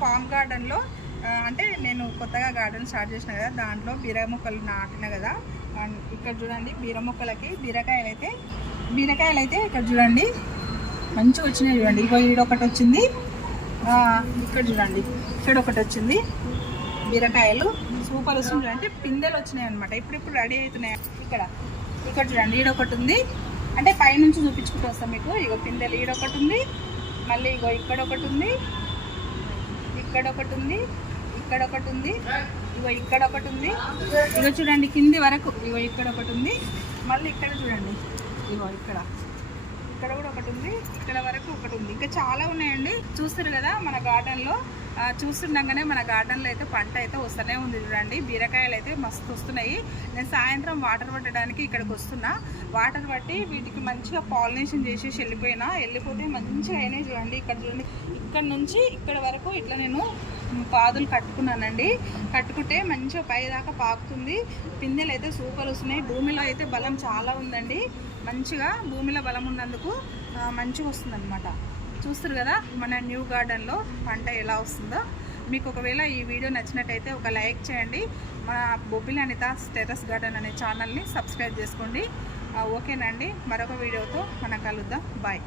Form గార్డెన్లో అంటే నేను కొత్తగా గార్డెన్ స్టార్ట్ చేసిన కదా దాంట్లో బీర మొక్కలు నాటిన కదా. ఇక్కడ చూడండి బీర మొక్కలకి బీరకాయలు అయితే బీరకాయలు అయితే ఇక్కడ చూడండి మంచిగా వచ్చినాయి చూడండి. ఇగో ఈడొకటి వచ్చింది. ఇక్కడ చూడండి ఇక్కడ ఒకటి వచ్చింది. బీరకాయలు సూపర్ వస్తుంది అంటే పిందెలు వచ్చినాయి అనమాట ఇప్పుడు ఇప్పుడు రెడీ అవుతున్నాయి. ఇక్కడ ఇక్కడ చూడండి ఈడొకటి ఉంది. అంటే పైనుంచి చూపించుకుంటూ వస్తాం మీకు. ఇగో పిందెలు ఈడొకటి ఉంది. మళ్ళీ ఇగో ఇక్కడ ఒకటి ఉంది. ఇక్కడ ఒకటి ఉంది ఇక్కడ ఒకటి ఉంది ఇగో ఇక్కడ ఒకటి ఉంది ఇగో చూడండి కింది వరకు ఇగో ఇక్కడ ఒకటి ఉంది మళ్ళీ ఇక్కడ చూడండి. ఇగో ఇక్కడ. ఉంది ఇక్కడ వరకు ఒకటి ఉంది. ఇంకా చాలా ఉన్నాయండి. చూస్తారు కదా మన గార్డెన్లో చూస్తుండగానే మన గార్డెన్లో అయితే పంట అయితే వస్తూనే ఉంది చూడండి. బీరకాయలు అయితే మస్తు వస్తున్నాయి. నేను సాయంత్రం వాటర్ పట్టడానికి ఇక్కడికి వస్తున్నా. వాటర్ పట్టి వీటికి మంచిగా పాలినేషన్ చేసేసి వెళ్ళిపోయినా. వెళ్ళిపోతే మంచిగా అయినాయి చూడండి. ఇక్కడ చూడండి. ఇక్కడ నుంచి ఇక్కడ వరకు ఇట్లా నేను పాదులు కట్టుకున్నానండి. కట్టుకుంటే మంచిగా పై దాకా పాకుతుంది. పిందెలు అయితే సూపర్ వస్తున్నాయి. భూమిలో అయితే బలం చాలా ఉందండి. మంచిగా భూమిలో బలం ఉన్నందుకు మంచిగా వస్తుంది చూస్తారు కదా మన న్యూ గార్డెన్లో పంట ఎలా వస్తుందో. మీకు ఒకవేళ ఈ వీడియో నచ్చినట్టయితే ఒక లైక్ చేయండి. మన బొబ్బిలి అనిత స్టేటస్ గార్డెన్ అనే ఛానల్ని సబ్స్క్రైబ్ చేసుకోండి. ఓకేనండి మరొక వీడియోతో మనం కలుద్దాం. బాయ్.